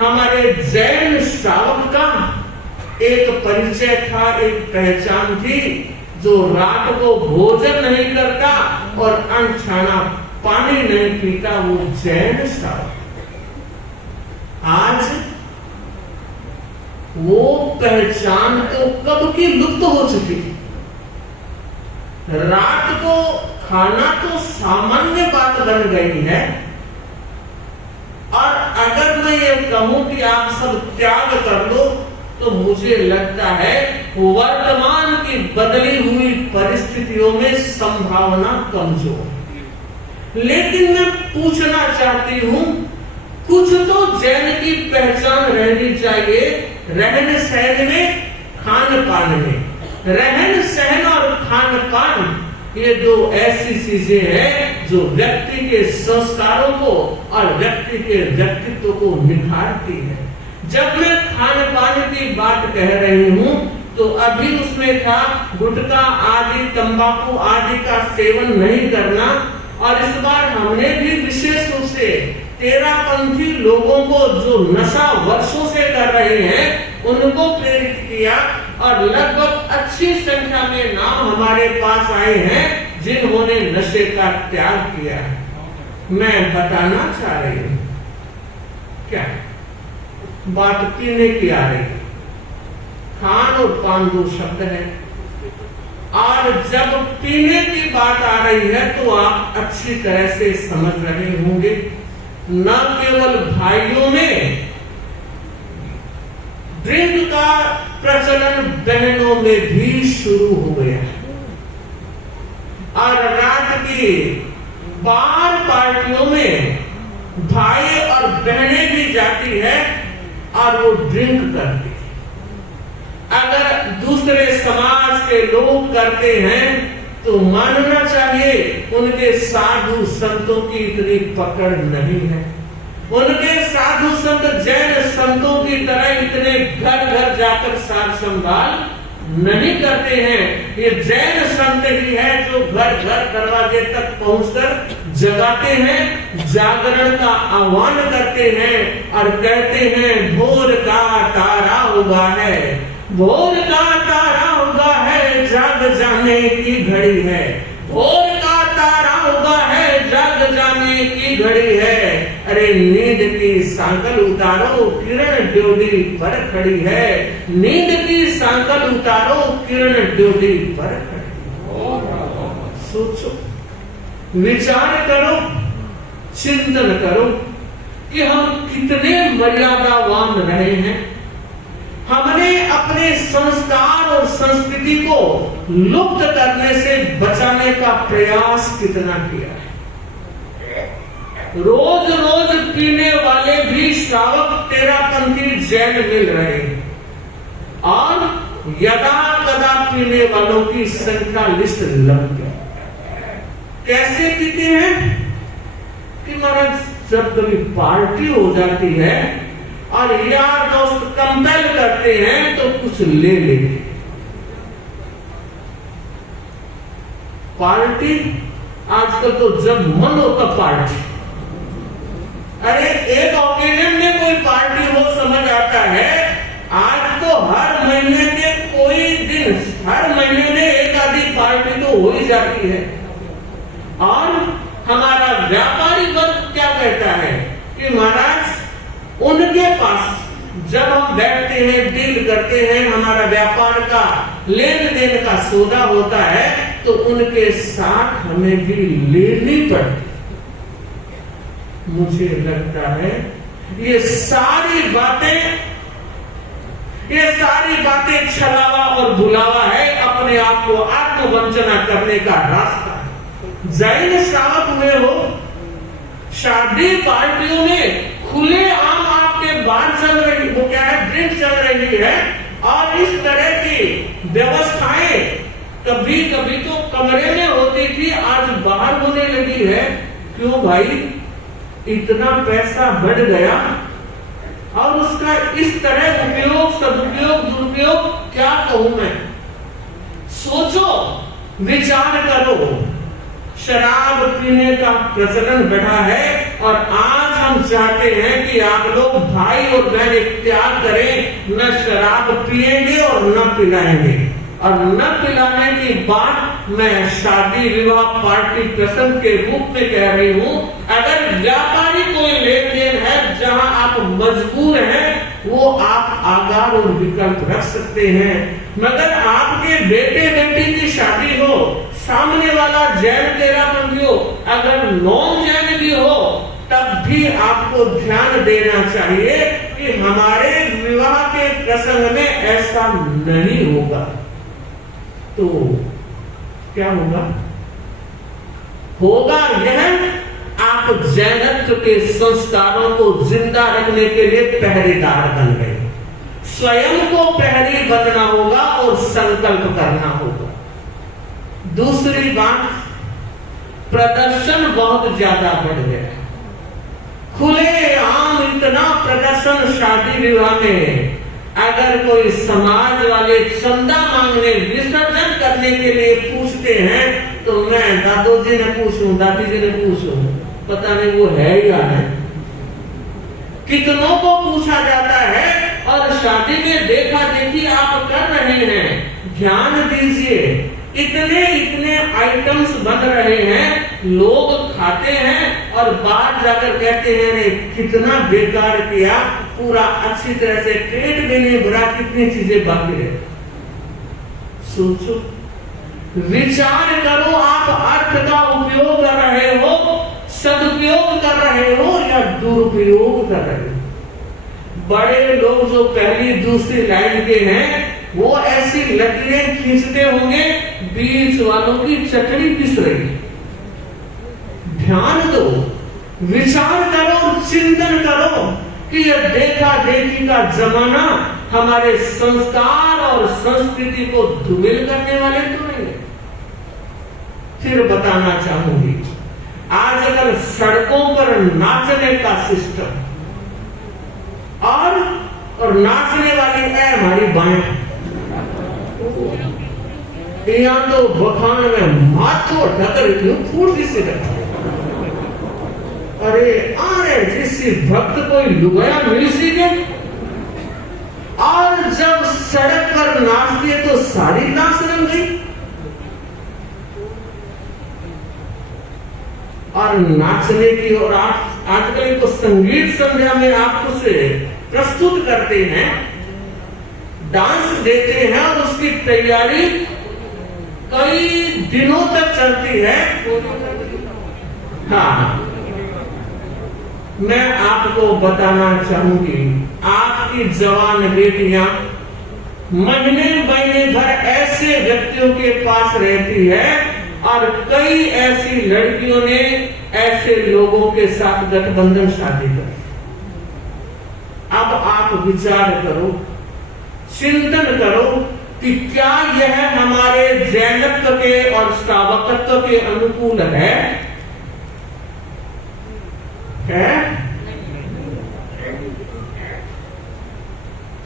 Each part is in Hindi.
हमारे जैन श्रावक का एक परिचय था, एक पहचान थी, जो रात को भोजन नहीं करता और अनछाना पानी नहीं पीता, वो जैन श्रावक। आज वो पहचान तो कब की लुप्त हो चुकी। रात को खाना तो सामान्य बात बन गई है, और अगर मैं ये कहूं कि आप सब त्याग कर लो, तो मुझे लगता है वर्तमान की बदली हुई परिस्थितियों में संभावना कमजोर। लेकिन मैं पूछना चाहती हूं, कुछ तो जैन की पहचान रहनी चाहिए रहन सहन में, खान पान में। रहन सहन और खान पान, ये दो ऐसी चीजें हैं जो व्यक्ति के संस्कारों को और व्यक्ति के व्यक्तित्व को निखारती है। जब मैं खान पान की बात कह रही हूँ, तो अभी उसमें था गुटखा आदि, तंबाकू आदि का सेवन नहीं करना, और इस बार हमने भी विशेष रूप से तेरापंथी लोगों को जो नशा वर्षों से कर रहे हैं उनको प्रेरित किया, और लगभग अच्छी संख्या में नाम हमारे पास आए हैं जिन्होंने नशे का त्याग किया है। मैं बताना चाह रही हूँ, क्या बात पीने की आ रही है। खान और पान दो शब्द है, और जब पीने की बात आ रही है तो आप अच्छी तरह से समझ रहे होंगे, न केवल भाइयों में ड्रिंक का प्रचलन बहनों में भी शुरू हो गया है, और रात की बार पार्टियों में भाई और बहनें भी जाती है और वो ड्रिंक करती है। अगर दूसरे समाज के लोग करते हैं तो मानना चाहिए उनके साधु संतों की इतनी पकड़ नहीं है। उनके साधु संत जैन संतों की तरह इतने घर घर जाकर सार संभाल नहीं करते हैं। ये जैन संत ही है जो घर घर दरवाजे तक पहुंचकर जगाते हैं, जागरण का आह्वान करते हैं और कहते हैं भोर का तारा उगा है, भोर का तारा उगा है, जाग जाने की घड़ी है, भोर का तारा उगा है, जाग जाने की घड़ी है। अरे नींद की सांकल उतारो, किरण ड्योढ़ी पर खड़ी है, नींद की सांकल उतारो, किरण ड्योढ़ी पर खड़ी। सोचो, विचार करो, चिंतन करो कि हम कितने मर्यादावान रहे हैं। हमने अपने संस्कार और संस्कृति को लुप्त करने से बचाने का प्रयास कितना किया है। रोज रोज पीने वाले भी श्रावक तेरापंथी जैन मिल रहे हैं, और यदा कदा पीने वालों की संख्या लिस्ट लंबी। कैसे पीते हैं कि महाराज जब कभी पार्टी हो जाती है और यार दोस्त कंपेल करते हैं तो कुछ ले लेते। पार्टी आजकल तो जब मन होता पार्टी। अरे एक ओकेजन में कोई पार्टी हो समझ आता है। आज तो हर महीने के कोई दिन, हर महीने में एक आधी पार्टी तो हो ही जाती है। और हमारा व्यापारी वर्ग क्या कहता है कि महाराज उनके पास जब हम बैठते हैं, डील करते हैं, हमारा व्यापार का लेन देन का सौदा होता है, तो उनके साथ हमें भी लेनी पड़ती। मुझे लगता है ये सारी बातें छलावा और बुलावा है, अपने आप को आत्मवंचना करने का रास्ता। जैन श्रावक हुए हो, शादी पार्टियों में खुले आम आपके बार चल रही, वो क्या है, ड्रिंक चल रही है, और इस तरह की व्यवस्थाएं कभी कभी तो कमरे में होती थी, आज बाहर होने लगी है। क्यों भाई, इतना पैसा बढ़ गया और उसका इस तरह उपयोग, सदुपयोग, दुरुपयोग क्या कहूं मैं। सोचो, विचार करो। शराब पीने का प्रचलन बढ़ा है, और आज हम चाहते हैं कि आप लोग भाई और बहन त्याग करें, न शराब पिएंगे और न पिलाएंगे। और न पिलाने की बात मैं शादी विवाह पार्टी प्रसंग के रूप में कह रही हूँ। अगर व्यापारी कोई लेन देन है जहाँ आप मजबूर हैं, वो आप आगार और विकल्प रख सकते हैं। मगर आपके बेटे बेटी की शादी हो, सामने वाला जैन तेरापंथी हो, अगर नॉन जैन भी हो, तब भी आपको ध्यान देना चाहिए कि हमारे विवाह के प्रसंग में ऐसा नहीं होगा। तो क्या होगा? होगा यह, आप जैनत्व के संस्कारों को जिंदा रखने के लिए पहरेदार बन गए। स्वयं को प्रहरी बनना होगा और संकल्प करना होगा। दूसरी बात, प्रदर्शन बहुत ज्यादा बढ़ गया। खुले आम इतना प्रदर्शन शादी विवाह में, अगर कोई समाज वाले चंदा मांगने विसर्जन करने के लिए पूछते हैं तो मैं दादोजी ने पूछूं, दादी जी ने पूछूं, पता नहीं वो है या नहीं। कितनों को पूछा जाता है और शादी में देखा देखी आप कर रहे हैं। ध्यान दीजिए, इतने आइटम्स बन रहे हैं, लोग खाते हैं और बाहर जाकर कहते हैं रे कितना बेकार किया, पूरा अच्छी तरह से पेट भी नहीं भरा, कितनी चीजें बाकी है। सोचो, विचार करो, आप अर्थ का उपयोग कर रहे हो, सदुपयोग कर रहे हो या दुरुपयोग कर रहे हो। बड़े लोग जो पहली दूसरी लाइन के हैं, वो ऐसी लकीरें खींचते होंगे, बीच वालों की चटनी पिस रही। ध्यान दो, विचार करो, चिंतन करो कि यह देखा देखी का जमाना हमारे संस्कार और संस्कृति को धूमिल करने वाले तो नहीं है। फिर बताना चाहूंगी, आजकल सड़कों पर नाचने का सिस्टम और नाचने वाली है हमारी बाएं, यहाँ तो बखान में माथो ढकर फूट से रखा। अरे अरे जिससे भक्त कोई लुगाया मिल सी गए, और जब सड़क पर नाचते तो सारी नाच रंग गई। और नाचने की और आजकल तो संगीत संध्या में आपको से प्रस्तुत करते हैं, डांस देते हैं और उसकी तैयारी कई दिनों तक चलती है। हाँ, मैं आपको बताना चाहूंगी, आपकी जवान बेटियां महीने भर ऐसे व्यक्तियों के पास रहती है और कई ऐसी लड़कियों ने ऐसे लोगों के साथ गठबंधन शादी कर। अब आप विचार करो, चिंतन करो कि क्या यह हमारे जैनत्व के और श्रावकत्व के अनुकूल है?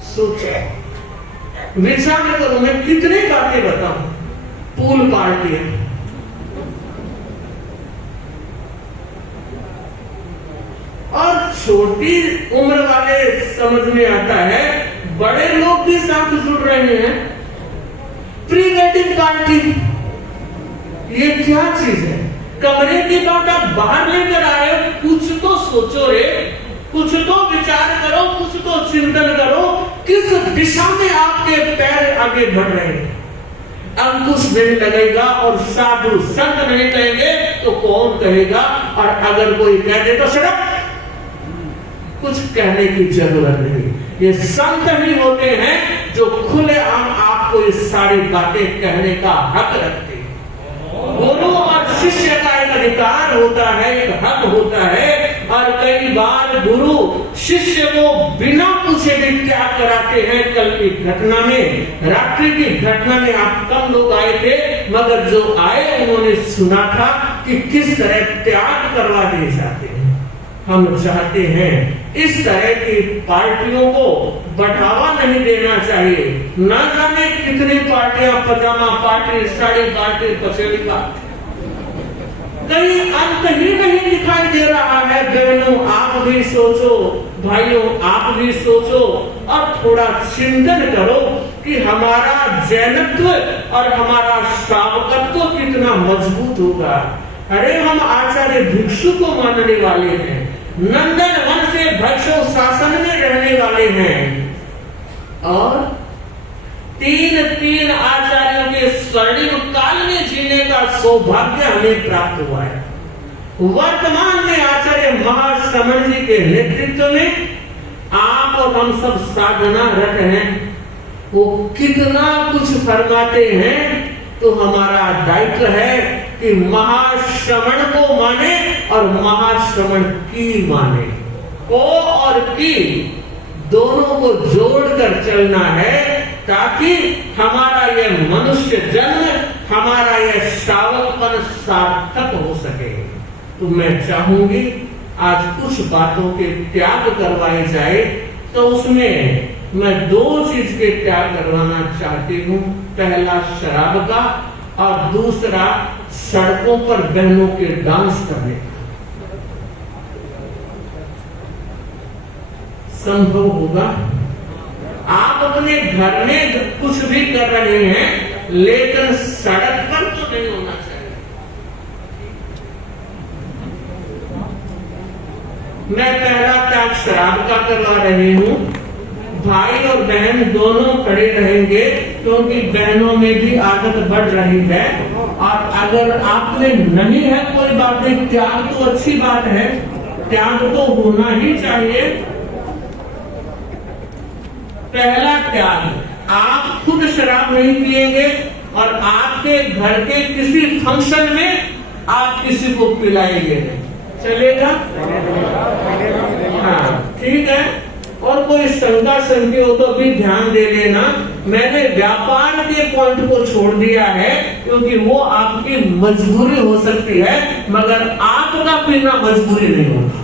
सोचो, विचार करो। मैं कितने बातें बताऊं, पूल पार्टी है, और छोटी उम्र वाले समझ में आता है, बड़े लोग भी साथ जुड़ रहे हैं। प्री वेडिंग पार्टी, ये क्या चीज है? कमरे की बात आप बाहर लेकर आए हो, कुछ तो सोचो रे, कुछ तो विचार करो, कुछ तो चिंतन करो, किस दिशा में आपके पैर आगे बढ़ रहे हैं। अंकुश नहीं लगेगा और साधु संत नहीं कहेंगे तो कौन कहेगा? और अगर कोई कह दे तो शर्म, कुछ कहने की जरूरत नहीं। ये संत ही होते हैं जो खुलेआम आपको ये सारी बातें कहने का हक रखते हैं। गुरु और शिष्य का एक अधिकार होता है, एक हक होता है। और कई बार गुरु शिष्य को बिना पूछे भी त्याग कराते हैं। कल की घटना में, रात्रि की घटना में आप कम लोग आए थे, मगर जो आए उन्होंने सुना था कि किस तरह त्याग करवा दिए जाते हैं। हम चाहते हैं इस तरह की पार्टियों को बढ़ावा नहीं देना चाहिए। न जाने कितनी पार्टियां, पजामा पार्टी, साड़ी पार्टी, पसेड़ी पार्टी, कहीं अंत ही नहीं दिखाई दे रहा है। बहनों आप भी सोचो, भाइयों आप भी सोचो और थोड़ा चिंतन करो कि हमारा जैनत्व और हमारा श्रावकत्व कितना मजबूत होगा। अरे हम आचार्य भिक्षु को मानने वाले हैं, नंदन वन से भक्षो शासन में रहने वाले हैं और तीन आचार्यों के स्वर्णिम काल में जीने का सौभाग्य हमें प्राप्त हुआ है। वर्तमान में आचार्य महाश्रमण जी के नेतृत्व में आप और हम सब साधना रत हैं। वो कितना कुछ फरमाते हैं तो हमारा दायित्व है कि महाश्रमण को माने और महाश्रमण की माने। को और की दोनों को जोड़कर चलना है ताकि हमारा यह मनुष्य जन्म, हमारा यह श्रावकपन सार्थक हो सके। तो मैं चाहूंगी आज कुछ बातों के त्याग करवाए जाए, तो उसमें मैं 2 चीज के त्याग करवाना चाहती हूँ। पहला शराब का और दूसरा सड़कों पर बहनों के डांस करने का। संभव होगा आप अपने घर में कुछ भी कर रहे हैं, लेकिन सड़क पर तो नहीं होना चाहिए। मैं पहला त्याग शराब का करवा रही हूँ। भाई और बहन दोनों खड़े रहेंगे क्योंकि बहनों में भी आदत बढ़ रही है। और अगर आप में नहीं है कोई बात नहीं, त्याग तो अच्छी बात है, त्याग तो होना ही चाहिए। पहला त्याग, आप खुद शराब नहीं पिएंगे और आपके घर के किसी फंक्शन में आप किसी को पिलाएंगे नहीं, चलेगा? हाँ ठीक है। और कोई शंका शंकी हो तो भी ध्यान दे लेना, मैंने व्यापार के पॉइंट को छोड़ दिया है क्योंकि वो आपकी मजबूरी हो सकती है, मगर आपका पीना मजबूरी नहीं होता।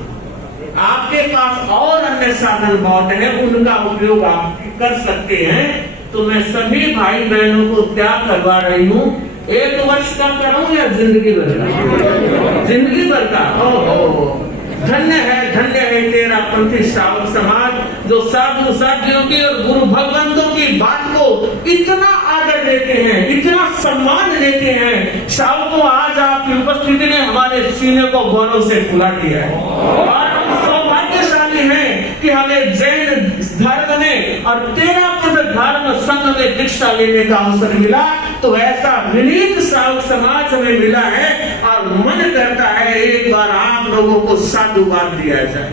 आपके पास और अन्य साधन बहुत हैं, उनका उपयोग आप कर सकते हैं। तो मैं सभी भाई बहनों को त्याग करवा रही हूँ। 1 वर्ष का करूँ या जिंदगी भर का? जिंदगी भर का। धन्य है तेरा पंथी श्रावक समाज जो साधु साधियों की और गुरु भगवंतों की बात को इतना आदर देते हैं, इतना सम्मान देते हैं। श्रावकों आज आपकी उपस्थिति ने हमारे सीने को गौरव से फुला दिया है और सौभाग्यशाली है कि हमें जैन धर्म में और तेरापंथ धर्म संघ में दीक्षा लेने का अवसर मिला। तो ऐसा विनीत श्रावक समाज हमें मिला है और मन करता है एक बार आप लोगों को साधुवाद दिया जाए।